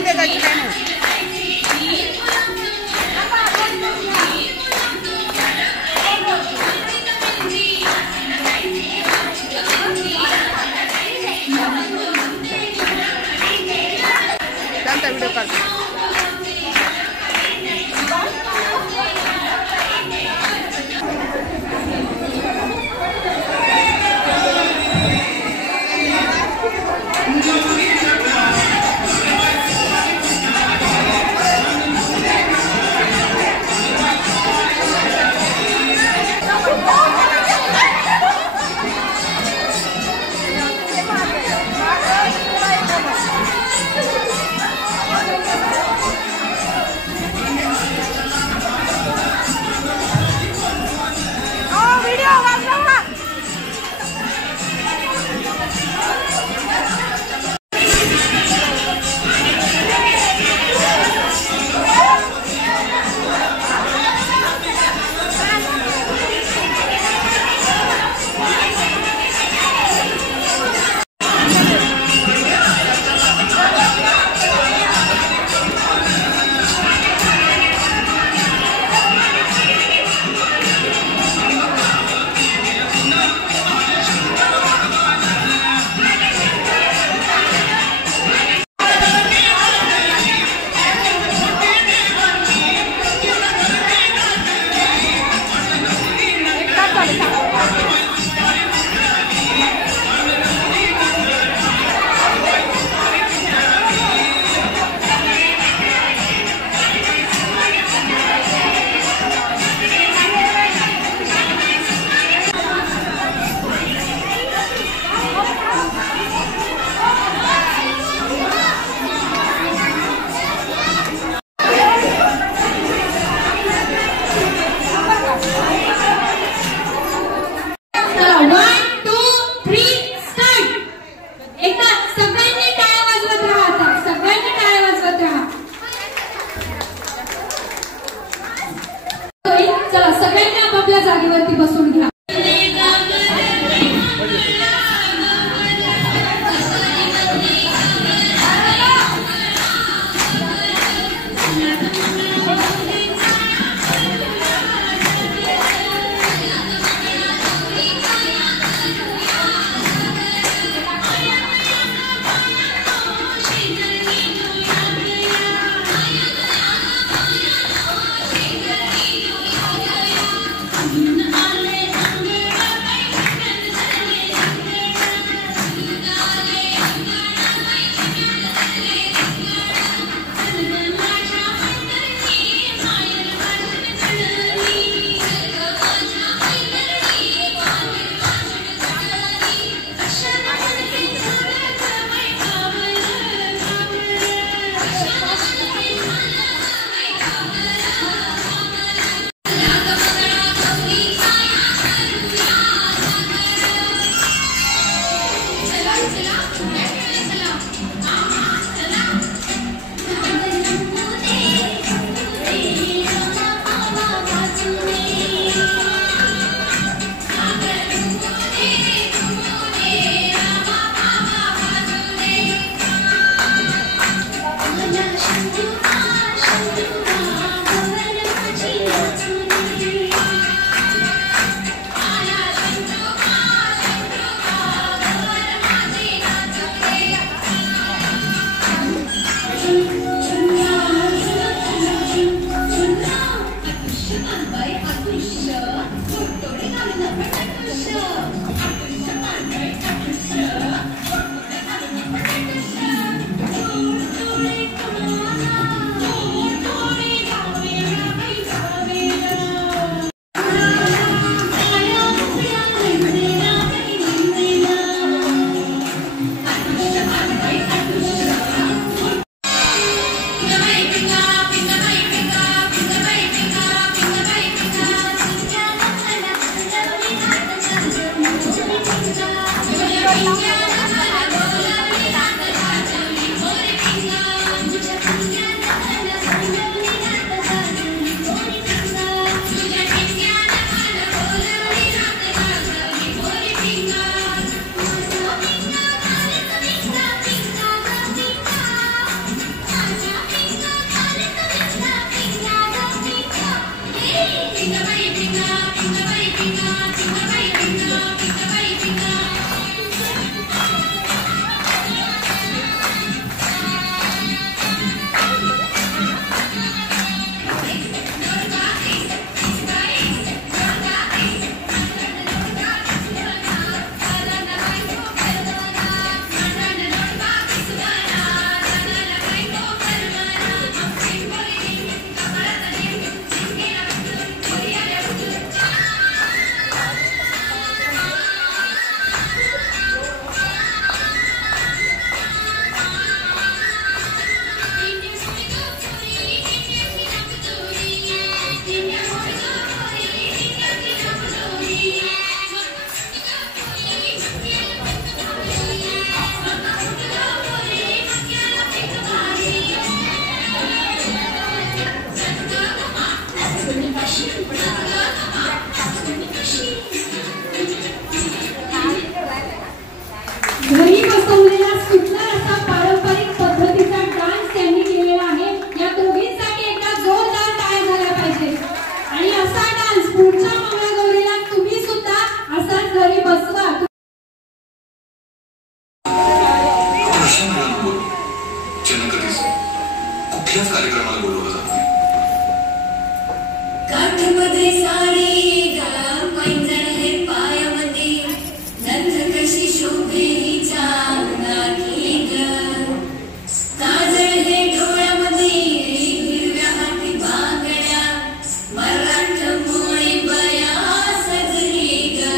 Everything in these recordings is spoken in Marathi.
दे काही नाही. चालता व्हिडिओ काढ. कधीच कुठल्याच कार्यक्रमाला बोलवलं जात नाही. काठमध्ये साडी ग पैंजण हे पायामध्ये नंद कशी शोभे हिच्या अंगातली ग काजळ हे डोळ्यामध्ये हिरव्या हाती बांगड्या मराठमोळी बया सजली ग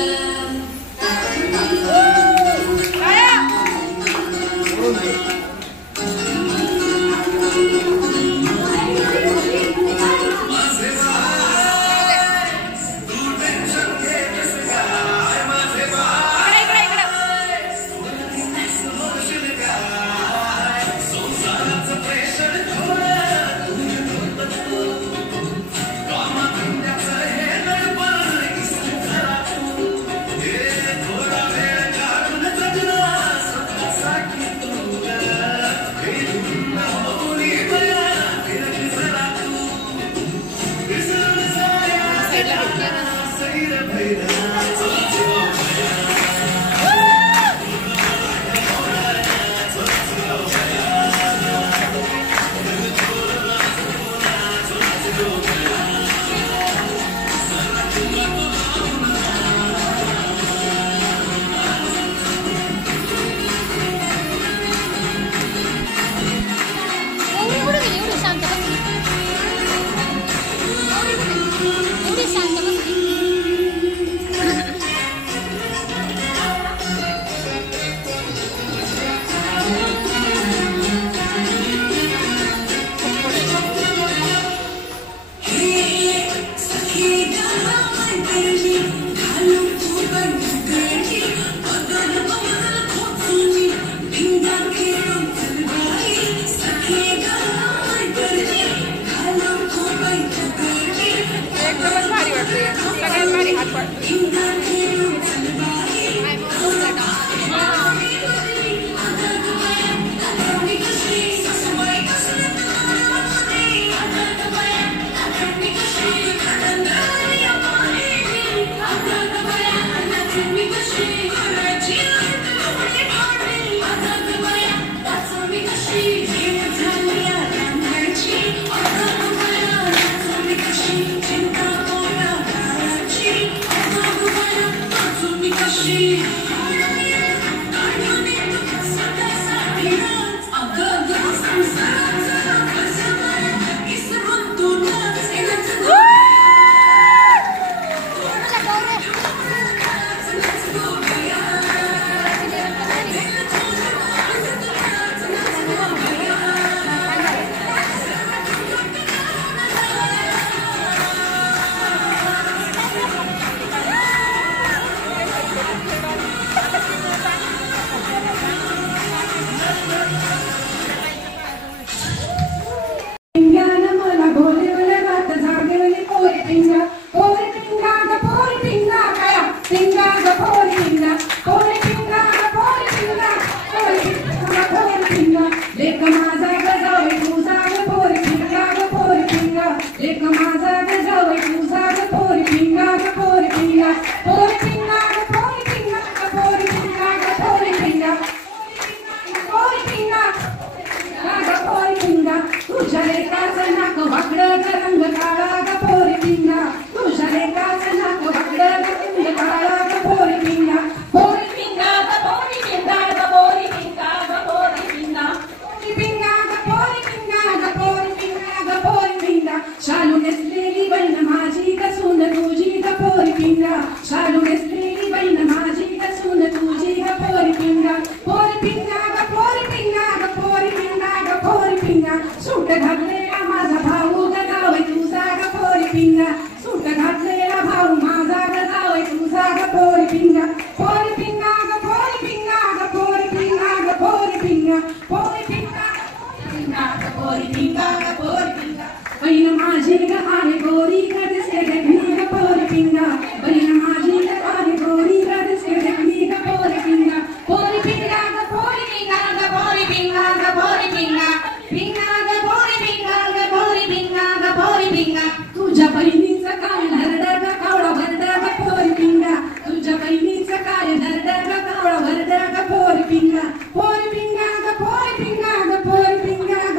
Por pinga,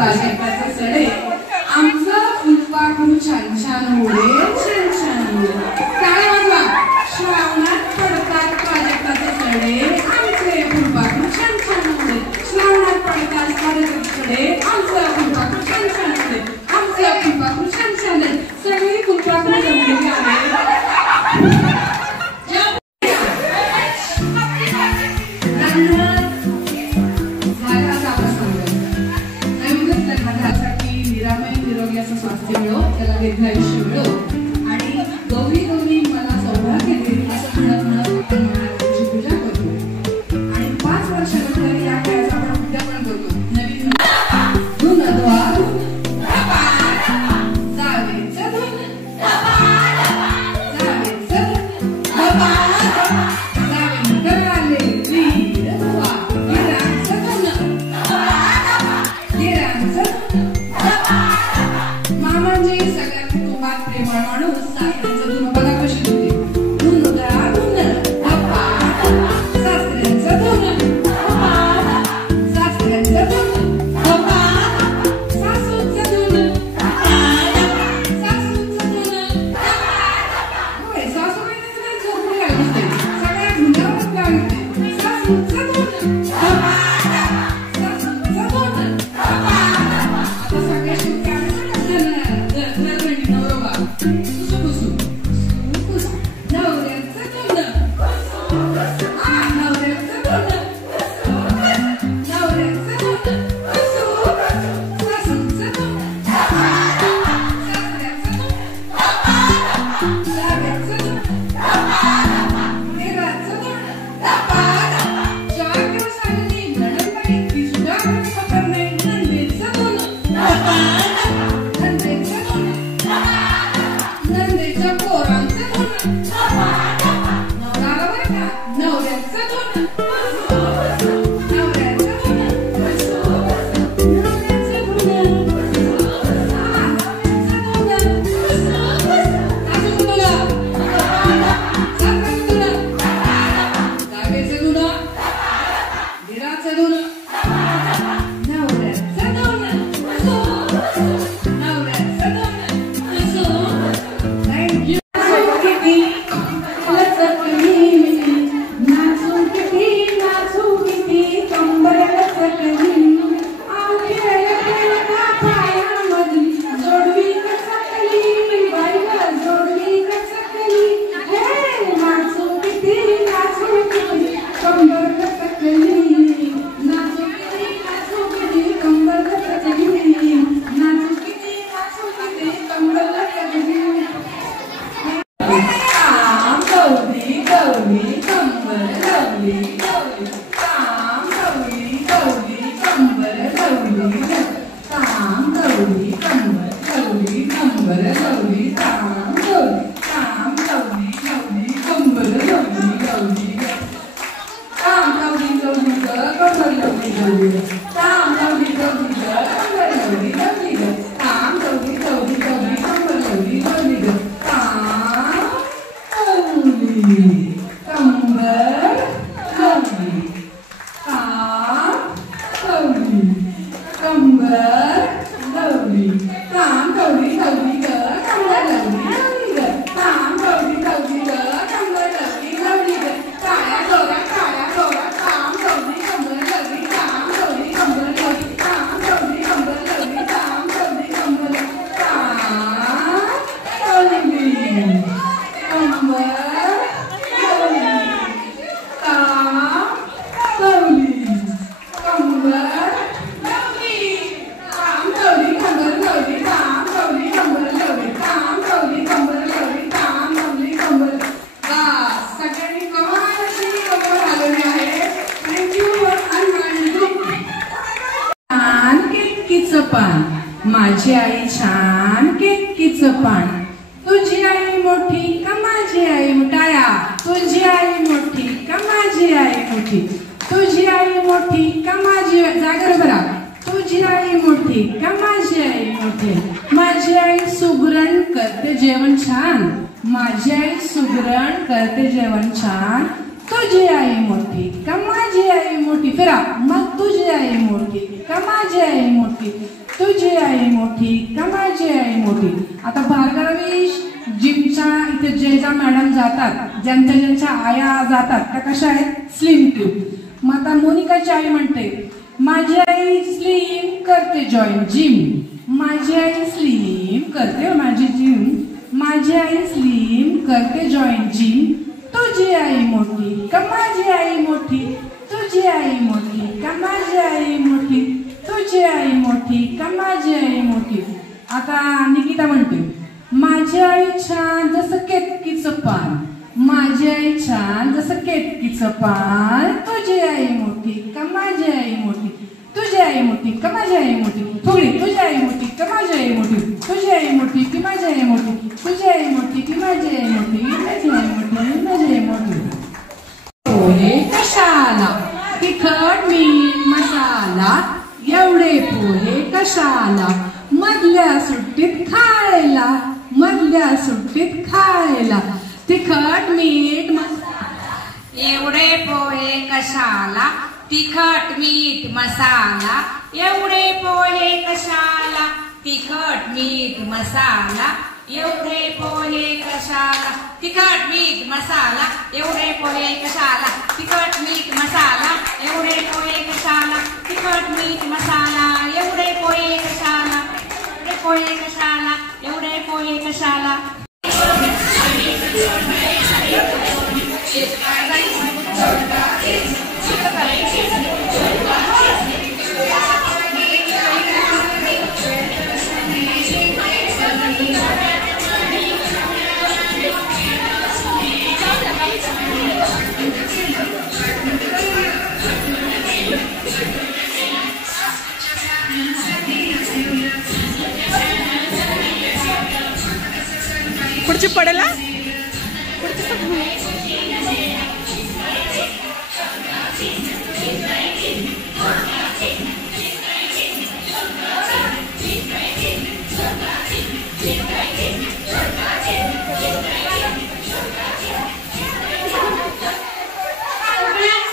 प्राजक्ताचे सडे आमचं फुलपाखरू छान छान उडेल छान छान उडेल. टाळ्या वाजवा. श्रावणात पडतात प्राजक्ताचे सडे आमचे फुलपाखरू छान छान उडेल. श्रावणात पडतात प्राजक्ताचे सडे आमचं फुलपाखरू छान छान उडेल. आमचं फुलपाखरू छान छान उडेल. सगळी फुलपाखरू जमलेली आहेत. स्वास्थ्य मिळो त्याला दीर्घायुष्य मिळो आणि गौरी गौरी मला सौभाग्य देईल असं म्हणत आपण महाराजांची पूजा करतो आणि 5 वर्षानंतर या खेळाचा आपण पूजा पण करतो. नवीन धुन द्वार जावेचं धुन जावेनंतर आले वीर बुवा गिरांचं धुन मामांजी सगळ्यात कुटुंबात प्रेमळ माणूस सासऱ्यांचं धुन बघा कशी होते. धुन द्या धुन सासऱ्यांचं धुन सासऱ्यांचं धुन सासूचं धुन सासूचं धुन होय सासूबाईंना तुम्ही झोपून घालत नसते सगळ्या धुण्यावर लागते. सासूचं धुन सासूचं धुन आता सगळ्या शेवटी माझी आई छान केतकीचं पान. तुझी आई मोठी का माझी आई टाळ्या. तुझी आई मोठी का माझी आई मोठी. तुझी आई मोठी का माझी जागर बरा. तुझी आई मोठी का माझी आई मोठी. माझी आई सुगरण करते जेवण छान. माझी आई सुगरण करते जेवण छान. तुझी आई मोठी का माझी आई मोठी. फिरा मग तुझी आई मोठी का माझी आई मोठी. तुझी आई मोठी का माझी आई मोठी. आता भार्गवी जिमच्या इथे ज्या मॅडम जातात, ज्यांच्या आया जातात त्या कशा आहेत, स्लिम ट्यूब. मग आता मोनिकाची आई म्हणते माझी आई स्लिम करते जॉईन जिम. माझी आई स्लिम करते माझी जिम. माझी आई स्लिम करते जॉईन जिम. तुझी आई मोठी का माझी आई मोठी. तुझी आई मोठी का माझी आई मोठी. तुझी आई मोठी का माझी आई मोठी. आता निकिता म्हणते माझी आई छान जसं केतकीचं पान. माझी आई छान जसं केतकीचं पान. तुझी आई मोठी का माझी आई मोठी. तुझी आई मोठी का माझी आई मोठी. थोडी तुझी आई मोठी का माझी आई मोठी. तुझी आई मोठी की माझी आई मोठी. तुझी आई मोठी की माझी आई मोठी. माझी आई मोठी माझी आई मोठी. पोहे कशाला तिखट मीठ मसाला. एवढे पोहे कशाला मधल्या सुट्टीत खायला. मधल्या सुट्टीत खायला. तिखट मीठ मसाला. एवढे पोहे कशाला तिखट मीठ मसाला. एवढे पोहे कशाला तिखट मीठ मसाला. एवढे पोहे कशाला तिखट मीठ मसाला. एवढे पोहे कशाला तिखट मीठ मसाला. एवढे पोहे कशाला तिखट मीठ मसाला. एवढे पोहे कशाला. एवढे पोहे कशाला. एवढे पोहे कशाला. पुढची पडेल.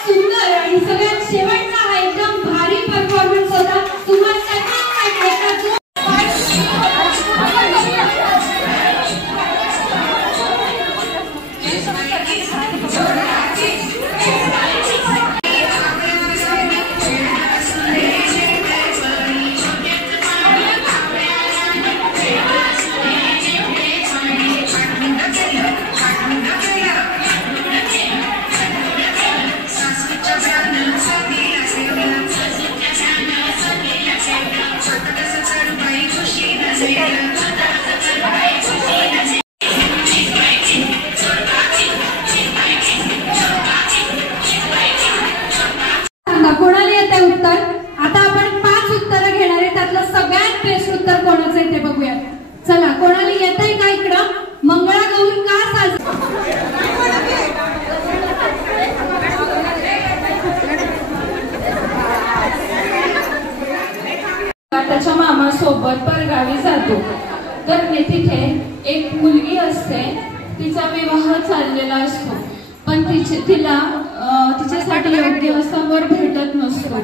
सुंदर आणि सगळ्यात शेवटचा हा एकदम भारी परफॉर्मन्स होता. तुम्हाला सगळ्यांना ऐकायचा कोणाला येते उत्तर. आता आपण 5 उत्तरं घेणार आहे. त्यातलं सगळ्यात बेस्ट उत्तर कोणाचं आहे ते बघूया. चला कोणाला येत आहे का इकडं. मंगळागौर का साजरी. त्याच्या मामासोबत परगावी जातो. तर तिथे एक मुलगी असते. तिचा विवाह चाललेला असतो. पण तिला तिच्यासाठी योग्य असा वर भेटत नसतो.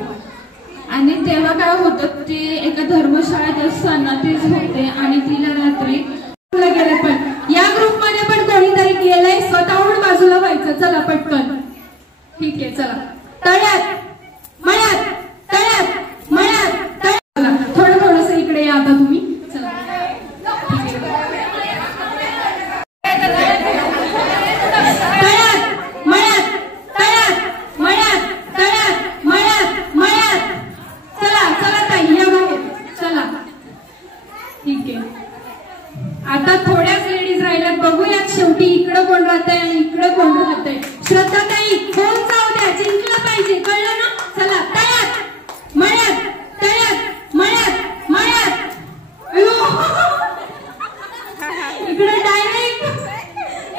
आणि तेव्हा काय होतं, ती एका धर्मशाळेत असताना ती झोपते आणि तिला रात्री गेले. पण या ग्रुप मध्ये पण कोणीतरी गेलंय. स्वतःहून बाजूला व्हायचं. चला पटकन. ठीक आहे चला. तळ्यात मळ्यात तळ्यात मळ्यात तळ्यात. थोडं थोडंसं इकडे या आता तुम्ही. चला आता थोड्याच लेडीज राहिल्यात. बघूयात शेवटी इकडं कोण राहतंय आणि इकडं कोण राहतंय. श्रद्धाताई कोण जाऊ द्या, जिंकलं पाहिजे. कळलं ना. चला तळ्यात मळ्यात तळ्यात मळ्यात मळ्यात. इकडे डायरेक्ट.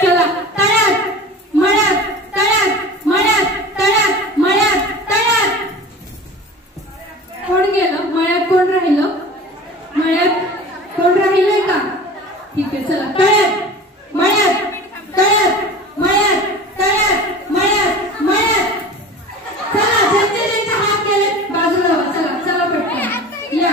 चला तळ्यात मळ्यात तळ्यात मळ्यात तळ्यात मळ्यात तळ्यात. कोण गेलं मळ्यात. कोण राहिलं मळ्यात. कोण राहिलंय का. ठीक आहे चला. तळ्यात मळ्यात तळ्यात मळ्यात तळ्यात मळ्यात मळ्यात. चला ज्यांचे ज्यांचे हात गेले बाजूला. चला चला पटकन या.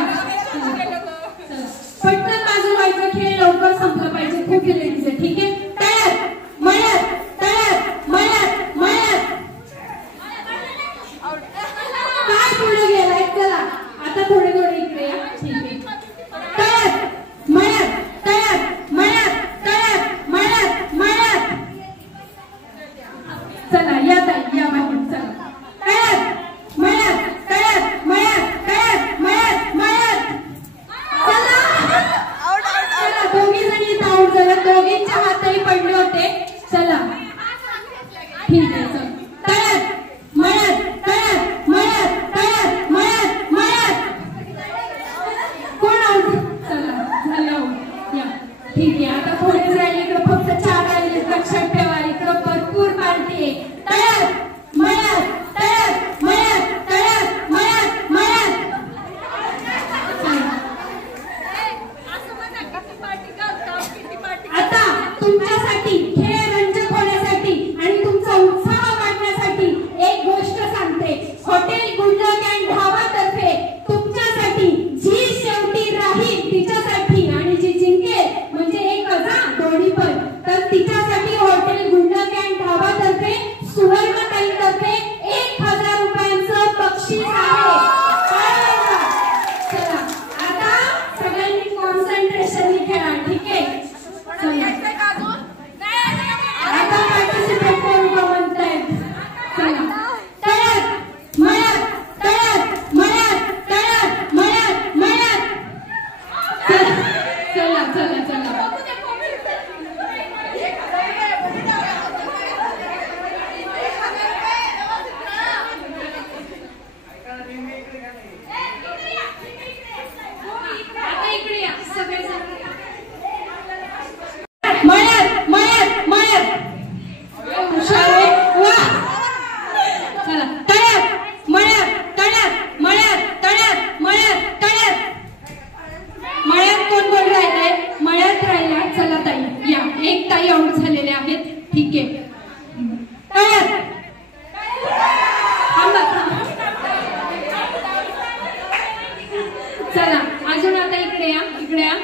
चला अजून आता इकडे या, इकडे या,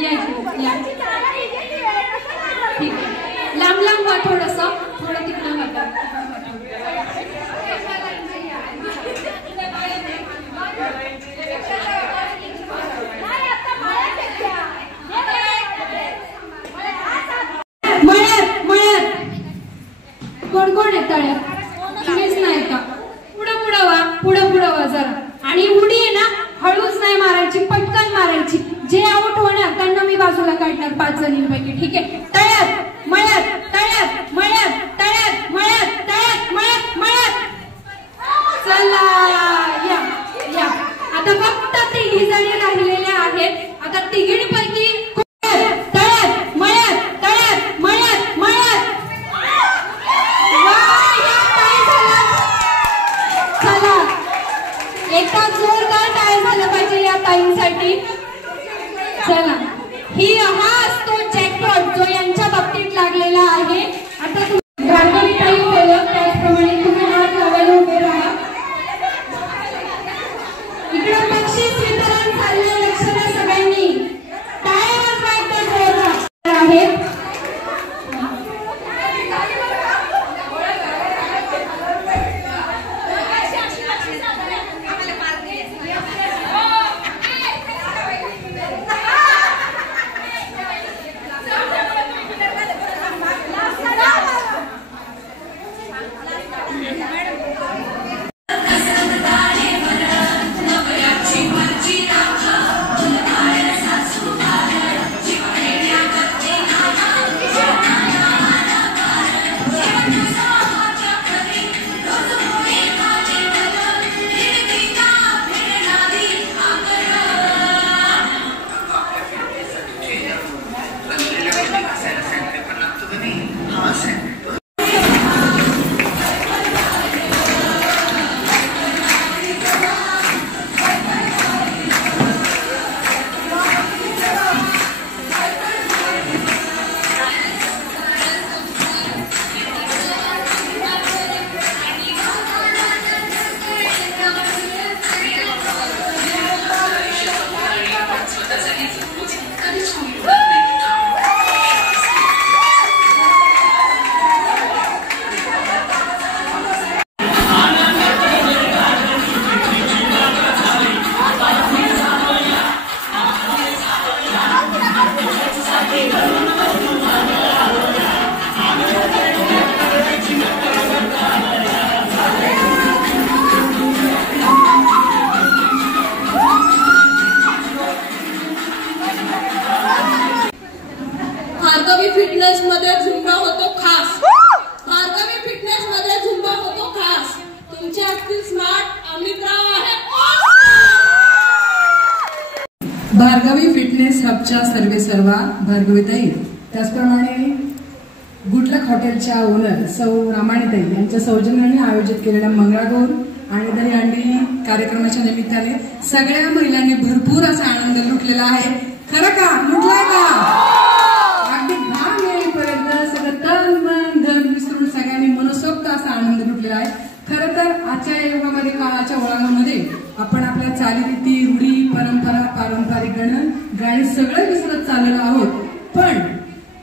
या ठीक आहे. लांब लांब व्हा, थोडं तिकडं व्हा. कोण आहे तळ्यात? तुम्हीच नाही का? पुढं वा जरा. आणि उडी आहे ना हळूच नाही मारायची, पटकन मारायची. जे आउट होणार त्यांना मी बाजूला काढणार 5 जणींपैकी. ठीक आहे? तळ्यात मळ्यात, तळ्यात मळ्यात, तळ्यात मळ्यात, तळ्यात मळ्यात, मळ्यात. चला या. आता फक्त 3 जणी राहिलेल्या आहेत. आता 3पैकी तळ्यात मळ्यात, तळ्यात मळ्यात, मळ्यात. चला एकदा जोरदार टाळ्या झालं पाहिजे या ताईंसाठी. चला हा असतो जॅकपॉट जो यांच्या बाबतीत लागलेला आहे. आता तुम्ही भार्गवी ताई बोलत त्याचप्रमाणे तुम्ही हात लावायला उभे राहा. इकडे बक्षीस वितरण चाललंय, लक्ष द्या सगळ्यांनी. टाळ्या वाजवायचं जोरदार आहे. भार्गवी फिटनेस मध्ये झुंबा होतो खास. भार्गवी फिटनेस मध्ये झुंबा होतो खास. तुमचे असतील स्मार्ट, अमितराव आहे. भार्गवी फिटनेस हबच्या सर्वेसर्वा भार्गवीताई, त्याचप्रमाणे गुडलक हॉटेलच्या ओनर सौ रामाणीताई यांच्या सौजन्याने आयोजित केलेल्या मंगळागौर आणि दहीहंडी कार्यक्रमाच्या निमित्ताने सगळ्या महिलांनी भरपूर असा आनंद लुटलेला आहे. खरं का? लुटलाय का? अगदी घाम येईपर्यंत सगळं तन मन धन विसरून सगळ्यांनी मनसोक्त असा आनंद लुटलेला आहे. खरं तर आजच्या युगामध्ये, काळाच्या वळणामध्ये आपण आपल्या चालीरीती, रूढी, परंपरा, पारंपरिक गाणी सगळं विसरत चाललेलो आहोत. पण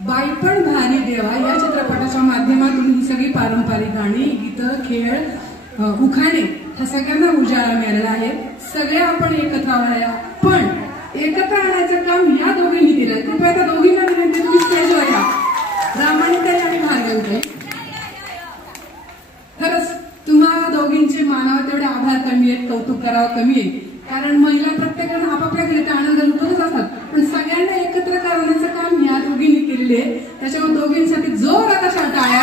बाईपण भारी देवा या चित्रपटाच्या माध्यमातून ही सगळी पारंपरिक गाणी, गीतं, खेळ, उखाणे ह्या सगळ्यांना उजाळा मिळालेला आहे. सगळ्या आपण एकत्र आल्या, पण एकत्र आणायचं काम या दोघींनी केलं. कृपया त्या दोघींना विनंती, तुम्ही स्टेजवर या. रामाणीताई आणि भार्गवीताई, खरंच तुम्हा दोघींचे मानावं तेवढे आभार कमी आहेत, कौतुक करावं कमी आहे. कारण महिला प्रत्येकानं आपापल्या घरी आनंद लुटतच असतात, पण सगळ्यांना एकत्र करण्याचं काम या दोघींनी केलेले आहे. त्याच्यामुळे दोघींसाठी जोरात अशा टाळ्या.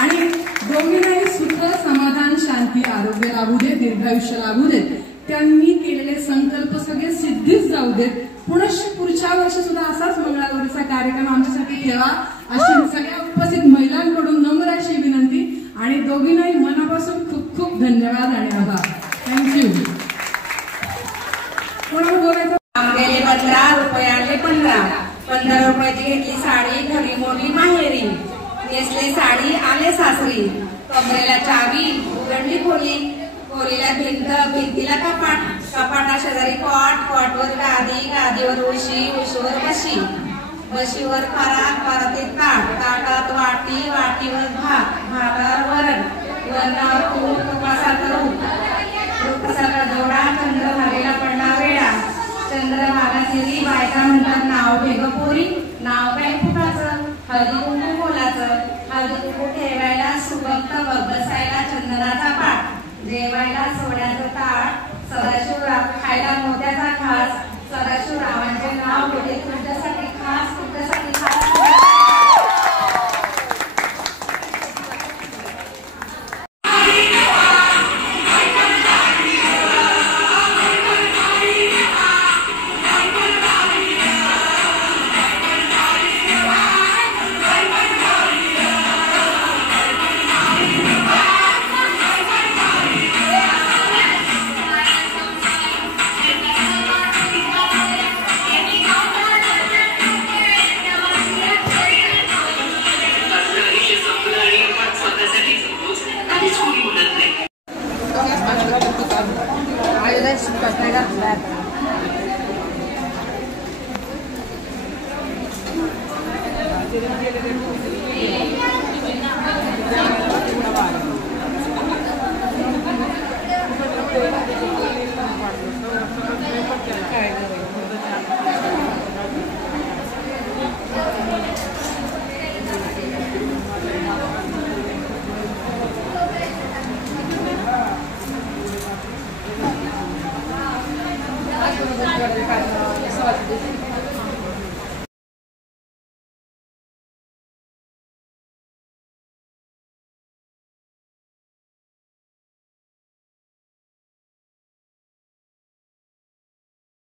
आणि दोघींनाही सुख, समाधान, शांती, आरोग्य लाभू दे, दीर्घायुष्य लाभू देत. त्यांनी केलेले संकल्प सगळे सिद्धीच जाऊ देत. पुढच्या वर्षी सुद्धा असाच मंगळागौरीचा कार्यक्रम आमच्यासाठी ठेवा अशी सगळ्या उपस्थित महिलांकडून नम्र अशी विनंती. आणि दोघींनाही मनापासून खूप खूप धन्यवाद आणि आभार. थँक्यू. कोणाला बोलायचं? आंब्याले 15 रुपयाले 15 रुपयाची घेतली साडी, घरी मोडली माहेरी. नेसले साडी आले सासरी. कमरेला चावी, उघडली खोली, खोलीला भिंत, भिंतीला कपाट. कपाटा शेजारी पॉट, पॉटवर गादी, गादीवर उशी, उशीवर बशी, बशीवर परात, परातीत ताट, ताटात वाटी, वाटीवर भात, भातावर वरण, वरणावर तूप, तुपासारखं रूप, रूपासारखा जोडा, चंद्रभागेला पडला वेळा, चंद्रभागा सिरी, बायका म्हणतात नाव भेग पोरी, नाव काय फुटाचं, हळदी कुंकू बोलाचं, हळदी कुंकू ठेवायला सुगंध बघ, बसायला चंदनाचा पाठ, जेवायला सोड्याचं ताट, सदाशिवराव खायला मोत्याचा खास, सदाशिवरावांचे नाव घेते तुझ्यासाठी खास, तुझ्यासाठी खास. Gracias.